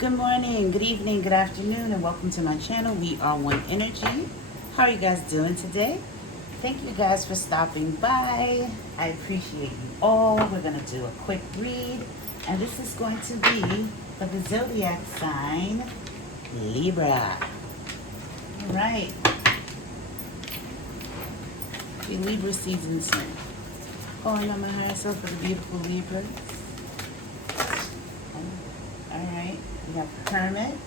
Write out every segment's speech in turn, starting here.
Good morning, good evening, good afternoon, and welcome to my channel. We are One Energy. How are you guys doing today? Thank you guys for stopping by. I appreciate you all. We're going to do a quick read, and this is going to be for the zodiac sign, Libra. All right. The Libra season soon. Calling on my higher self for the beautiful Libras. All right. We have Hermit.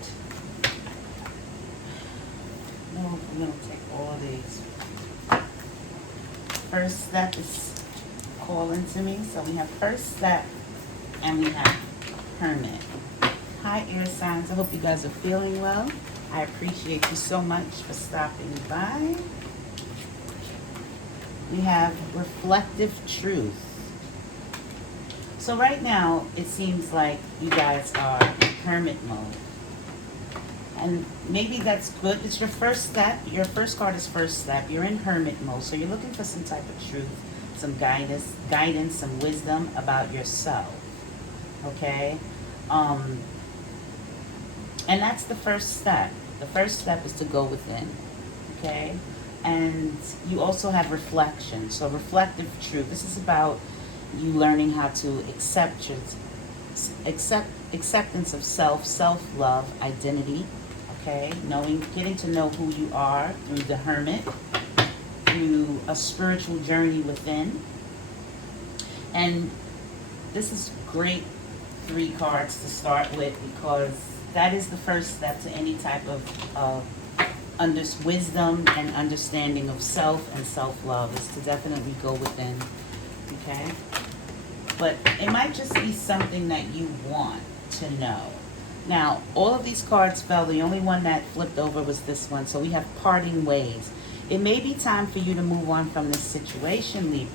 No, we're going to take all these. First step is calling to me. So we have first step and we have Hermit. Hi, air signs. I hope you guys are feeling well. I appreciate you so much for stopping by. We have reflective truth. So right now, it seems like you guys are in hermit mode. And maybe that's good. It's your first step. Your first card is first step. You're in hermit mode. So you're looking for some type of truth, some guidance, some wisdom about yourself. Okay? And that's the first step. The first step is to go within. Okay? And you also have reflection. So reflective truth. This is about you learning how to accept acceptance of self-love, identity, okay? Getting to know who you are through the hermit, through a spiritual journey within. And this is great 3 cards to start with because that is the first step to any type of wisdom and understanding of self and self-love is to definitely go within, okay? But it might just be something that you want to know. Now, all of these cards fell. The only one that flipped over was this one. So we have parting ways. It may be time for you to move on from this situation, Libras.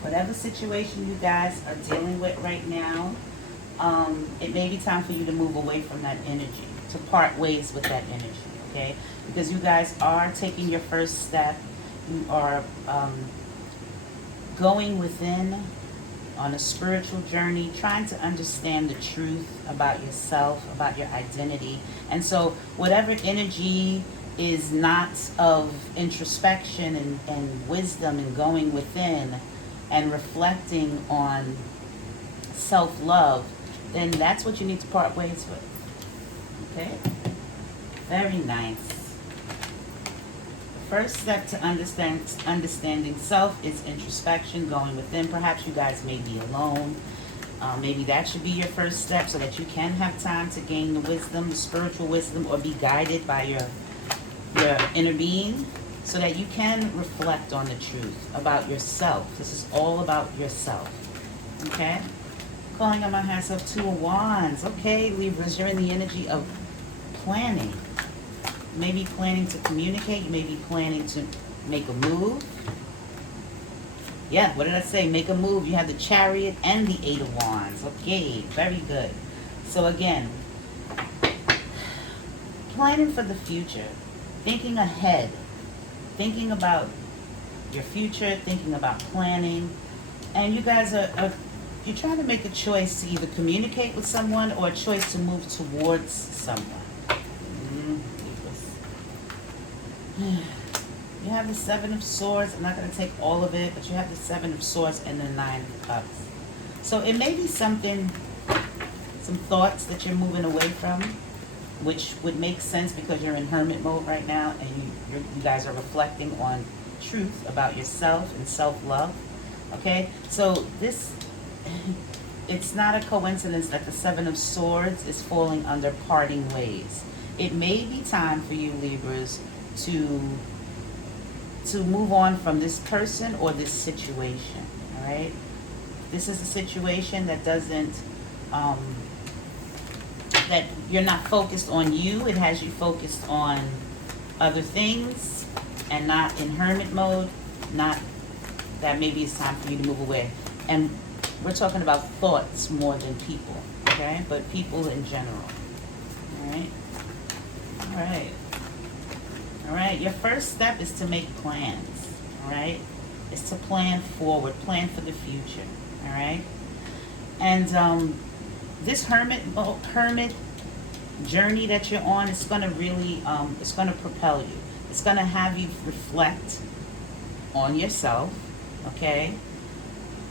Whatever situation you guys are dealing with right now, it may be time for you to move away from that energy, to part ways with that energy, okay? Because you guys are taking your first step. You are going within on a spiritual journey, trying to understand the truth about yourself, about your identity. And so whatever energy is not of introspection and wisdom and going within and reflecting on self-love, then that's what you need to part ways with. Okay? Very nice. First step to understanding self is introspection, going within. Perhaps you guys may be alone. Maybe that should be your first step so that you can have time to gain the wisdom, the spiritual wisdom, or be guided by your inner being so that you can reflect on the truth about yourself. This is all about yourself. Okay? Calling on my higher self, 2 of Wands. Okay, Libras, you're in the energy of planning. Maybe planning to communicate. You may be planning to make a move. Yeah, what did I say? Make a move. You have the Chariot and the 8 of Wands. Okay, very good. So again, planning for the future. Thinking ahead. Thinking about your future. Thinking about planning. And you guys you're trying to make a choice to either communicate with someone or a choice to move towards someone. You have the 7 of Swords. I'm not going to take all of it, but you have the 7 of Swords and the 9 of Cups. So it may be something, some thoughts that you're moving away from, which would make sense because you're in hermit mode right now and you guys are reflecting on truth about yourself and self-love. Okay? So it's not a coincidence that the 7 of Swords is falling under parting ways. It may be time for you, Libras, to move on from this person or this situation. All right, this is a situation that doesn't that you're not focused on you. It has you focused on other things and not in hermit mode. Not that maybe it's time for you to move away. And we're talking about thoughts more than people. Okay, but people in general. All right. All right. All right, your first step is to make plans, all right? It's to plan forward, plan for the future, all right? And this hermit journey that you're on, it's going to really, it's going to propel you. It's going to have you reflect on yourself, okay?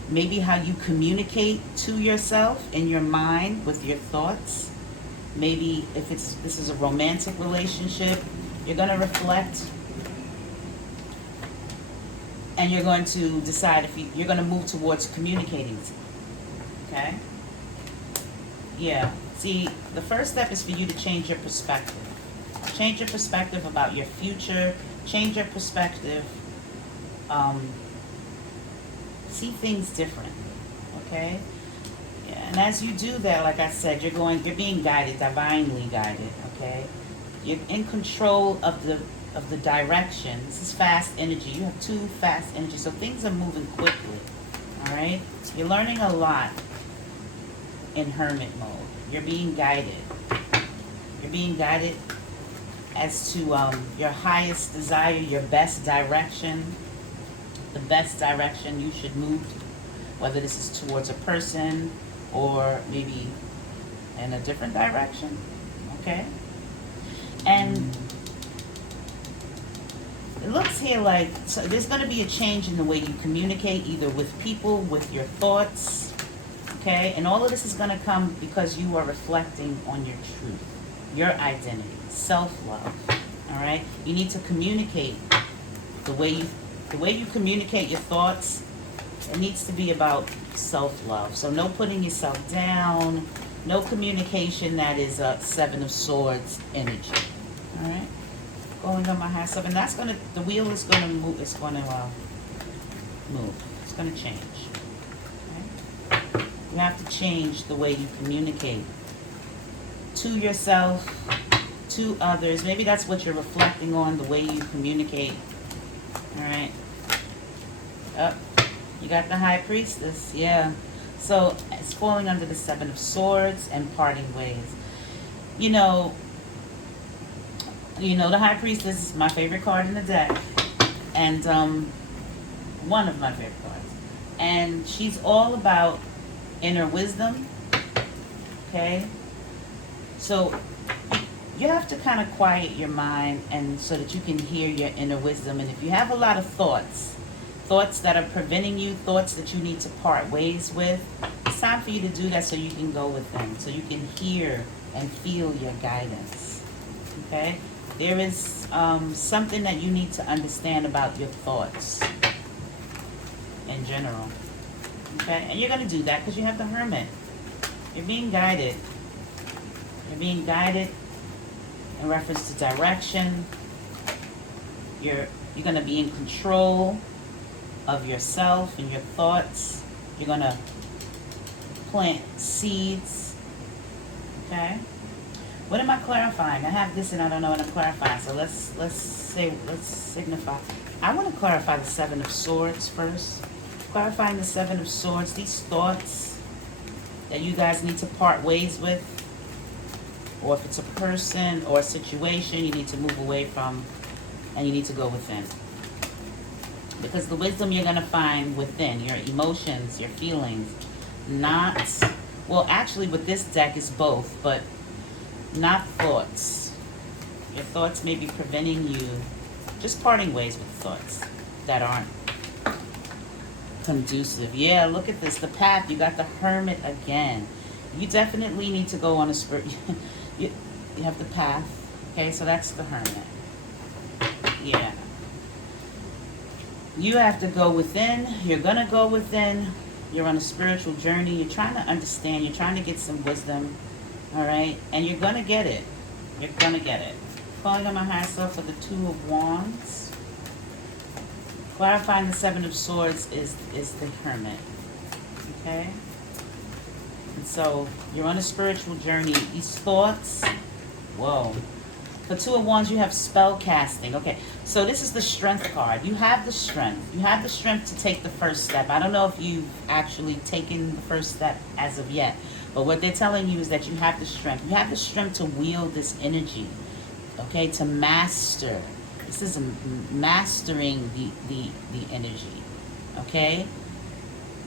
Maybe how you communicate to yourself in your mind with your thoughts. Maybe if this is a romantic relationship, you're going to reflect and you're going to decide if you're going to move towards communicating, okay? Yeah. See, the first step is for you to change your perspective. Change your perspective about your future. Change your perspective. See things differently, okay? Yeah. And as you do that, like I said, you're being guided, divinely guided, okay? You're in control of the direction. This is fast energy. You have 2 fast energy, so things are moving quickly, all right? You're learning a lot in hermit mode. You're being guided. You're being guided as to your highest desire, your best direction, the best direction you should move, whether this is towards a person or maybe in a different direction, okay? And it looks here like, so there's going to be a change in the way you communicate, either with people, with your thoughts, okay? And all of this is going to come because you are reflecting on your truth, your identity, self-love, all right? You need to communicate the way you communicate your thoughts. It needs to be about self-love. So no putting yourself down, no communication that is a 7 of Swords energy, all right? Going on my high self, and that's gonna, the wheel is gonna move. It's gonna move. It's gonna change. Okay? You have to change the way you communicate to yourself, to others. Maybe that's what you're reflecting on, the way you communicate. All right. Up. You got the High Priestess. Yeah. So it's falling under the 7 of Swords and parting ways. You know, the High Priestess is my favorite card in the deck, and one of my favorite cards. And she's all about inner wisdom, okay? So you have to kind of quiet your mind and so that you can hear your inner wisdom. And if you have a lot of thoughts that are preventing you, thoughts that you need to part ways with, it's time for you to do that so you can go within, so you can hear and feel your guidance, okay? There is something that you need to understand about your thoughts in general, okay? And you're going to do that because you have the Hermit. You're being guided. You're being guided in reference to direction. You're going to be in control of yourself and your thoughts. You're going to plant seeds, okay? What am I clarifying? I have this and I don't know what I'm clarifying. So let's signify. I want to clarify the 7 of Swords first. Clarifying the 7 of Swords, these thoughts that you guys need to part ways with, or if it's a person or a situation you need to move away from, and you need to go within. Because the wisdom you're going to find within, your emotions, your feelings, not, well, actually with this deck is both, but not thoughts. Your thoughts may be preventing you, just parting ways with thoughts that aren't conducive. Yeah, look at this, the Path. You got the Hermit again. You definitely need to go on a spirit. you have the Path. Okay, so that's the Hermit. Yeah. You have to go within. You're going to go within. You're on a spiritual journey. You're trying to understand. You're trying to get some wisdom. All right? And you're going to get it. You're going to get it. Calling on my higher self for the 2 of Wands. Clarifying the 7 of Swords is the Hermit. Okay? And so you're on a spiritual journey. These thoughts, whoa. For 2 of Wands, you have spell casting. Okay, so this is the Strength card. You have the strength. You have the strength to take the first step. I don't know if you've actually taken the first step as of yet, but what they're telling you is that you have the strength. You have the strength to wield this energy, okay, to master. This is mastering the energy, okay?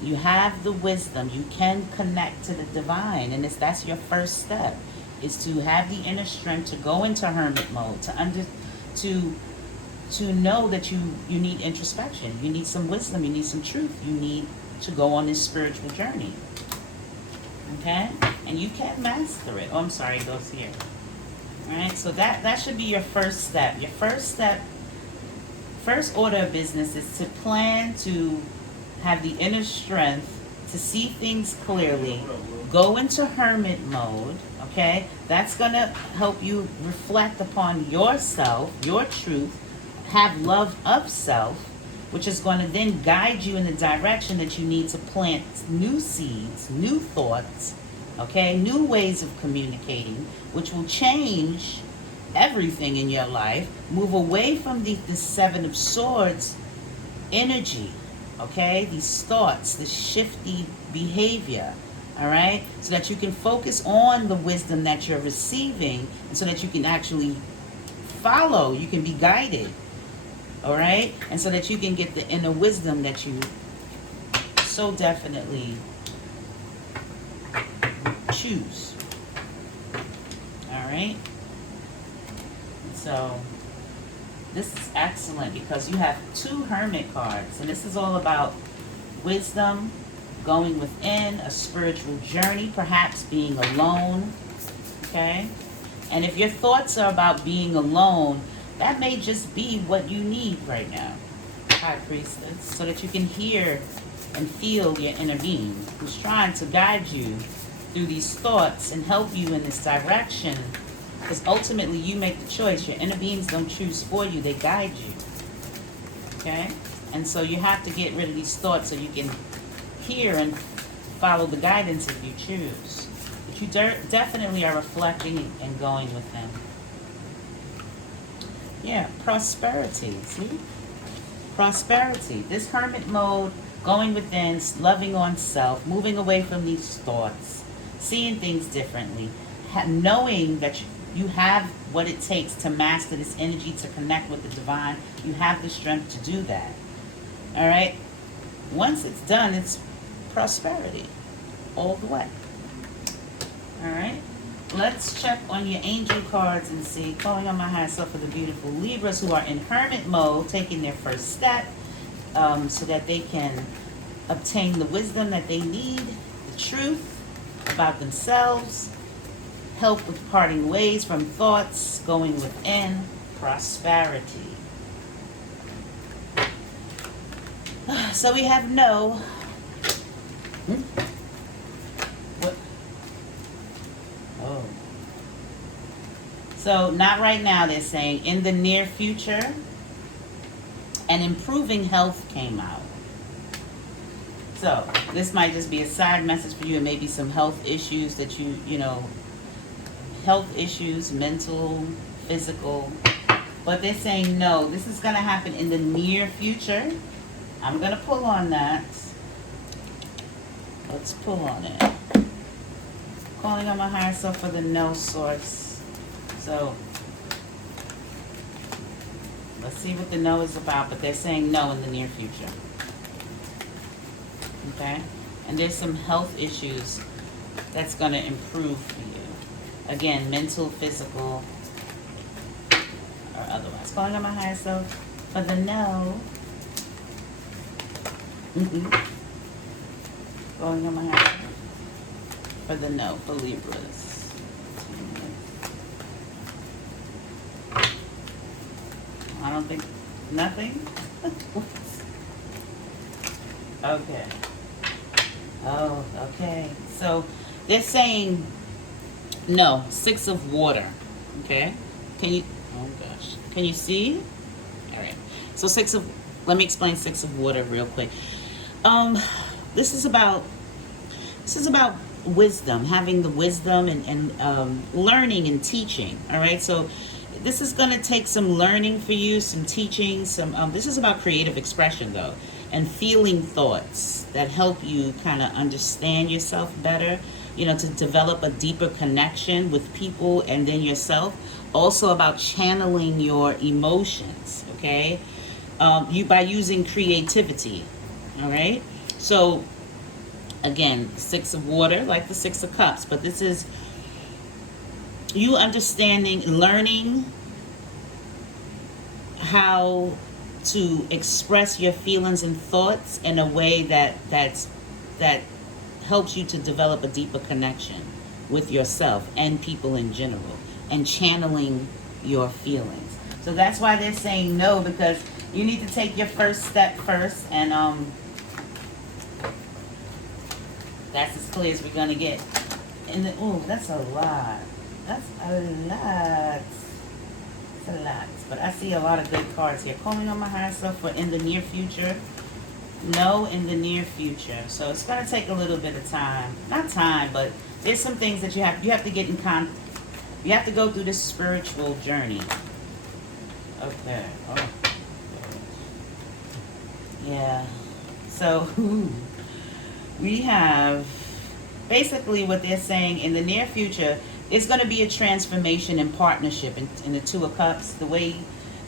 You have the wisdom. You can connect to the divine, and that's your first step. is to have the inner strength to go into hermit mode, to know that you need introspection, you need some wisdom, you need some truth, you need to go on this spiritual journey. Okay? And you can master it. Oh, I'm sorry, it goes here. All right? So that should be your first step. Your first step, first order of business is to plan to have the inner strength to see things clearly, go into hermit mode, okay? That's going to help you reflect upon yourself, your truth, have love of self, which is going to then guide you in the direction that you need to plant new seeds, new thoughts, okay? New ways of communicating, which will change everything in your life, move away from the Seven of Swords energy, okay? These thoughts, this shifty behavior, all right? So that you can focus on the wisdom that you're receiving, and so that you can actually follow, you can be guided, all right? And so that you can get the inner wisdom that you so definitely choose, all right? So this is excellent because you have 2 hermit cards, and this is all about wisdom, going within, a spiritual journey, perhaps being alone, okay? And if your thoughts are about being alone, that may just be what you need right now, High Priestess, so that you can hear and feel your inner being who's trying to guide you through these thoughts and help you in this direction. Because ultimately you make the choice. Your inner beings don't choose for you, they guide you. Okay? And so you have to get rid of these thoughts so you can hear and follow the guidance if you choose. But you definitely are reflecting and going with them. Yeah, prosperity. See? Prosperity. This hermit mode, going within, loving on self, moving away from these thoughts, seeing things differently, knowing that you have what it takes to master this energy, to connect with the divine. You have the strength to do that. All right? Once it's done, it's prosperity all the way. All right? Let's check on your angel cards and see. Calling on my higher self for the beautiful Libras who are in hermit mode, taking their first step so that they can obtain the wisdom that they need, the truth about themselves, help with parting ways from thoughts, going within, prosperity. So we have no. What? Oh. So not right now, they're saying. In the near future, an improving health came out. So this might just be a side message for you, and maybe some health issues that you know, health issues, mental, physical. But they're saying no, this is going to happen in the near future. I'm going to pull on that. Let's pull on it. Calling on my higher self for the no source. So let's see what the no is about, but they're saying no in the near future. Okay? And there's some health issues that's going to improve for you. Again, mental, physical, or otherwise. Calling on my higher self for the no. Calling on my higher self for the no, for Libras. I don't think, nothing? Okay. Oh, okay. So they're saying no, 6 of water. Okay? Can you, oh gosh. Can you see? All right. So let me explain 6 of water real quick. This is about wisdom, having the wisdom and learning and teaching. All right? So this is going to take some learning for you, some teaching, this is about creative expression though, and feeling thoughts that help you kind of understand yourself better, you know, to develop a deeper connection with people and then yourself. Also about channeling your emotions, okay? By using creativity, all right? So, again, 6 of water, like the 6 of cups, but this is you understanding, learning how to express your feelings and thoughts in a way that helps you to develop a deeper connection with yourself and people in general, and channeling your feelings. So that's why they're saying no, because you need to take your first step first, and that's as clear as we're gonna get. And then, ooh, that's a lot. That's a lot. It's a lot. But I see a lot of good cards here. Calling on my higher self for in the near future. No, in the near future. So it's gonna take a little bit of time. Not time, but there's some things that you have to get in you have to go through this spiritual journey. Okay. Oh. Yeah. So we have basically what they're saying in the near future. There's going to be a transformation in partnership in the Two of Cups. The way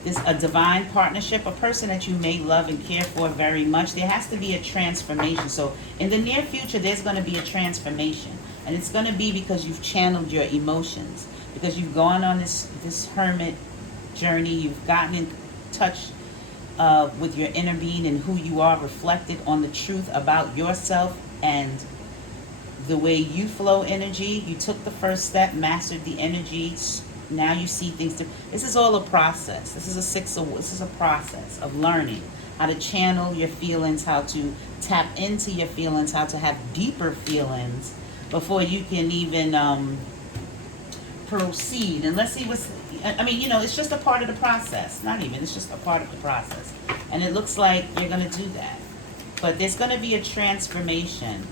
this a divine partnership, a person that you may love and care for very much. There has to be a transformation. So in the near future, there's going to be a transformation, and it's going to be because you've channeled your emotions, because you've gone on this hermit journey. You've gotten in touch with your inner being and who you are, reflected on the truth about yourself and the way you flow energy. You took the first step, mastered the energy. Now you see things. This is all a process. This is a process of learning how to channel your feelings, how to tap into your feelings, how to have deeper feelings before you can even proceed. And let's see what's. I mean, it's just a part of the process. Not even. It's just a part of the process. And it looks like you're going to do that. But there's going to be a transformation.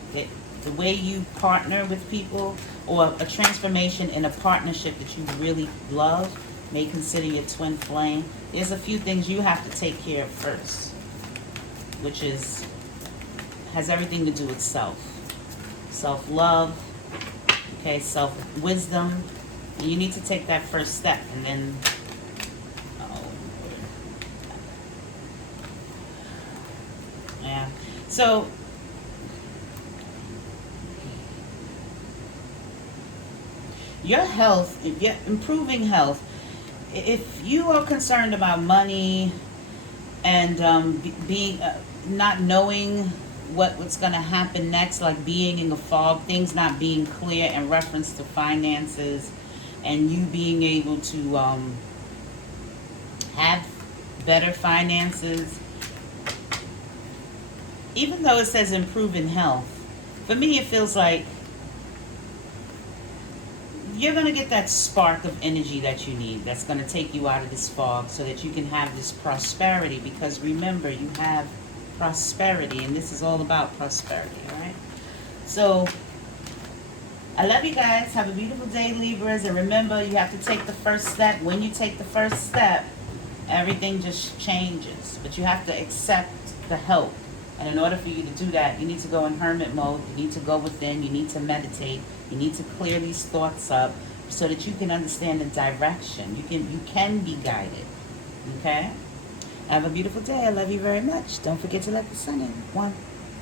The way you partner with people, or a transformation in a partnership that you really love, may consider your twin flame. There's a few things you have to take care of first, which has everything to do with self-love, okay, self-wisdom. You need to take that first step, and then, yeah. So, your health, if you're improving health, if you are concerned about money and being not knowing what's going to happen next, like being in the fog, things not being clear in reference to finances, and you being able to have better finances, even though it says improving health, for me it feels like you're going to get that spark of energy that you need, that's going to take you out of this fog so that you can have this prosperity. Because remember, you have prosperity, and this is all about prosperity, all right? So I love you guys. Have a beautiful day, Libras. And remember, you have to take the first step. When you take the first step, everything just changes. But you have to accept the help. And in order for you to do that, you need to go in hermit mode. You need to go within. You need to meditate. You need to clear these thoughts up so that you can understand the direction. You can be guided. Okay? Have a beautiful day. I love you very much. Don't forget to let the sun in. 1.